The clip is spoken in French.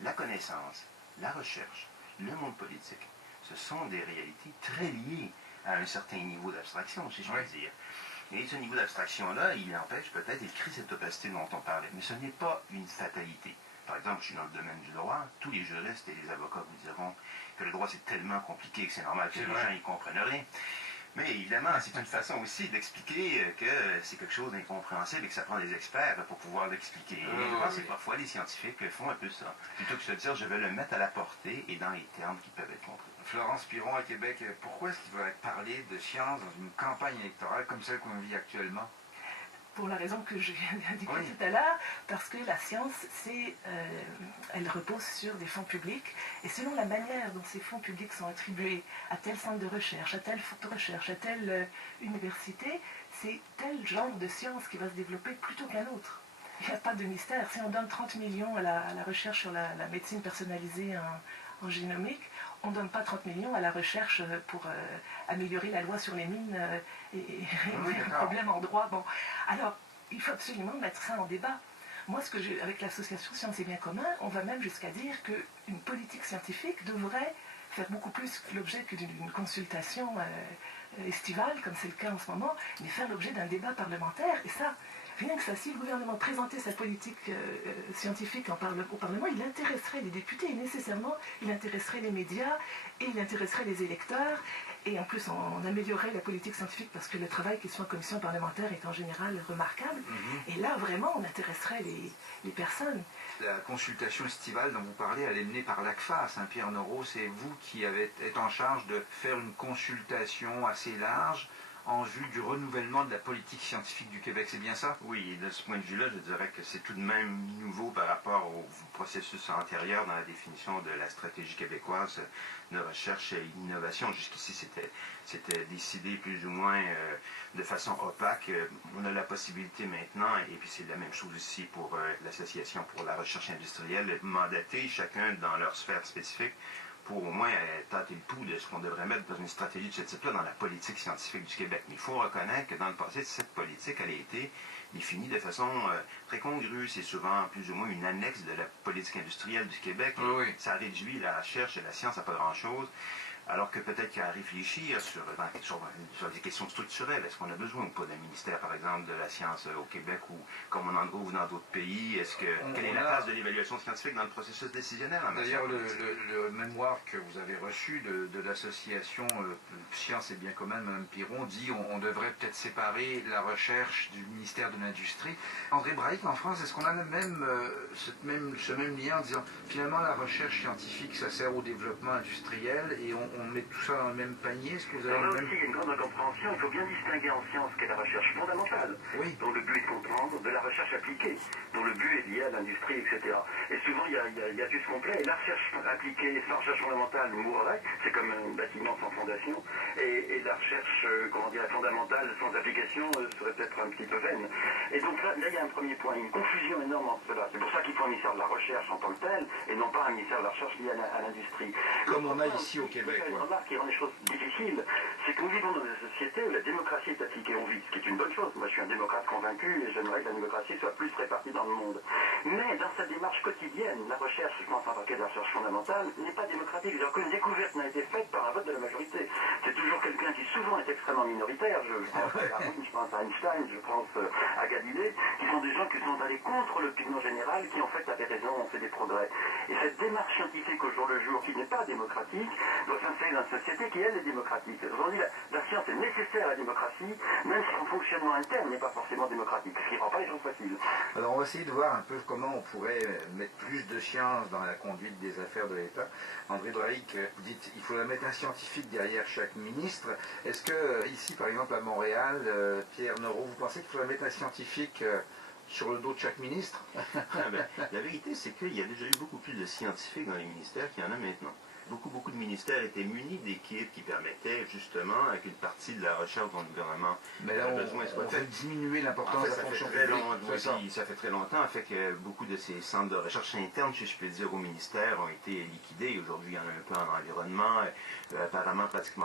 la connaissance, la recherche, le monde politique, ce sont des réalités très liées à un certain niveau d'abstraction, si je peux dire. Et ce niveau d'abstraction-là, il empêche peut-être, il crée cette opacité dont on parlait. Mais ce n'est pas une fatalité. Par exemple, je suis dans le domaine du droit, tous les juristes et les avocats vous diront que le droit c'est tellement compliqué que c'est normal que les gens n'y comprennent rien. Mais évidemment, c'est une façon aussi d'expliquer que c'est quelque chose d'incompréhensible et que ça prend des experts pour pouvoir l'expliquer. Et je pense que parfois les scientifiques font un peu ça. Plutôt que de se dire je vais le mettre à la portée et dans les termes qui peuvent être compris. Florence Piron à Québec, pourquoi est-ce qu'il va être parlé de science dans une campagne électorale comme celle qu'on vit actuellement? Pour la raison que je viens d'indiquer tout à l'heure, parce que la science, elle repose sur des fonds publics, et selon la manière dont ces fonds publics sont attribués à tel centre de recherche, à tel fonds de recherche, à telle université, c'est tel genre de science qui va se développer plutôt qu'un autre. Il n'y a pas de mystère. Si on donne 30 millions à la recherche sur la médecine personnalisée en génomique, on ne donne pas 30 millions à la recherche pour améliorer la loi sur les mines et un problème en droit. Bon. Alors, il faut absolument mettre ça en débat. Moi, avec l'association Sciences et Biens communs, on va même jusqu'à dire qu'une politique scientifique devrait faire beaucoup plus l'objet que d'une consultation estivale, comme c'est le cas en ce moment, mais faire l'objet d'un débat parlementaire. Et ça, rien que ça, si le gouvernement présentait sa politique scientifique au Parlement, il intéresserait les députés, et nécessairement, il intéresserait les médias, et il intéresserait les électeurs, et en plus, on améliorerait la politique scientifique, parce que le travail qui se fait en commission parlementaire est en général remarquable, et là, vraiment, on intéresserait les personnes. La consultation estivale dont vous parlez, elle est menée par l'ACFA à Saint-Pierre-Noroz. C'est vous qui êtes en charge de faire une consultation assez large en vue du renouvellement de la politique scientifique du Québec, c'est bien ça? Oui, et de ce point de vue-là, je dirais que c'est tout de même nouveau par rapport au processus antérieur dans la définition de la stratégie québécoise de recherche et innovation. Jusqu'ici, c'était décidé plus ou moins de façon opaque. On a la possibilité maintenant, et puis c'est la même chose ici pour l'Association pour la recherche industrielle, de mandater chacun dans leur sphère spécifique pour au moins tâter le pouls de ce qu'on devrait mettre dans une stratégie de ce type-là dans la politique scientifique du Québec. Mais il faut reconnaître que dans le passé, cette politique, elle a été définie de façon très congrue. C'est souvent plus ou moins une annexe de la politique industrielle du Québec. Ça réduit la recherche et la science à pas grand-chose. Alors que peut-être qu'il y a à réfléchir sur des questions structurelles. Est-ce qu'on a besoin ou pas d'un ministère, par exemple, de la science au Québec ou comme on en trouve dans d'autres pays? Quelle est la place de l'évaluation scientifique dans le processus décisionnel? D'ailleurs, le mémoire que vous avez reçu de l'association Sciences et Biens communs, Mme Piron, dit on devrait peut-être séparer la recherche du ministère de l'Industrie. André Braic, en France, est-ce qu'on a ce même lien en disant finalement la recherche scientifique, ça sert au développement industriel et on met tout ça dans le même panier? Est-ce que vous avez là aussi, il y a une grande incompréhension. Il faut bien distinguer en science qu'est la recherche fondamentale, dont le but est de comprendre, de la recherche appliquée, dont le but est lié à l'industrie, etc. Et souvent, il y a hiatus complet. Et la recherche appliquée, sans recherche fondamentale, mourrait. C'est comme un bâtiment sans fondation. Et la recherche, fondamentale, sans application, serait peut-être un petit peu vaine. Et donc là, il y a un premier point, une confusion énorme entre cela. C'est pour ça qu'il faut un ministère de la recherche en tant que tel, et non pas un ministère de la recherche lié à l'industrie. Comme on a ici au Québec. Une remarque qui rend les choses difficiles, c'est que nous vivons dans une société où la démocratie est appliquée. On vit, ce qui est une bonne chose. Moi, je suis un démocrate convaincu et j'aimerais que la démocratie soit plus répartie dans le monde. Mais dans sa démarche quotidienne, la recherche, je pense en tant que de la recherche fondamentale, n'est pas démocratique. C'est-à-dire qu'une découverte n'a été faite par un vote de la majorité. C'est toujours quelqu'un qui souvent est extrêmement minoritaire. Je pense à Darwin, je pense à Einstein, je pense à Galilée, qui sont des gens qui sont allés contre l'opinion générale, qui en fait avaient raison, ont fait des progrès. Et cette démarche scientifique au jour le jour, qui n'est pas démocratique, doit s'inscrire dans une société qui, elle, est démocratique. Aujourd'hui, la science est nécessaire à la démocratie, même si son fonctionnement interne n'est pas forcément démocratique, ce qui ne rend pas les choses faciles. Alors, on va essayer de voir un peu comment on pourrait mettre plus de science dans la conduite des affaires de l'État. André Braic, vous dites qu'il faudrait mettre un scientifique derrière chaque ministre. Est-ce que, ici, par exemple, à Montréal, Pierre Noroz, vous pensez qu'il faudrait mettre un scientifique sur le dos de chaque ministre? La vérité, c'est qu'il y a déjà eu beaucoup plus de scientifiques dans les ministères qu'il y en a maintenant. Beaucoup de ministères étaient munis d'équipes qui permettaient justement qu'une partie de la recherche dont le gouvernement a besoin soit faite. On veut diminuer l'importance de la fonction publique. Ça fait très longtemps en fait que beaucoup de ces centres de recherche internes, si je peux dire, au ministère ont été liquidés. Aujourd'hui, il y en a un peu en environnement, apparemment pratiquement